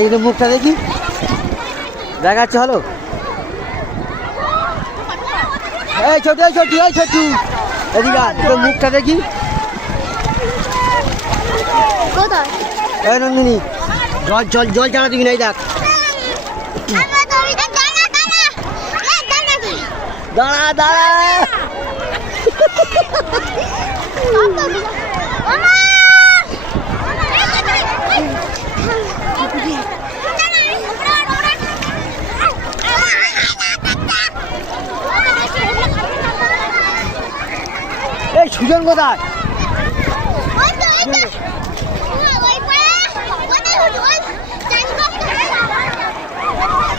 দেখি তো মুখটা দেখি, দেখাচ্ছে হলো। এই ছোটু, এই ছোটু, এই ছোটু, এদিকে তোর মুখটা দেখি। এই নন্দিনী, জল জল জল চালা দিবি না, এই দেখ। দাঁড়া দাঁড়া, এই সুজন কোথায়?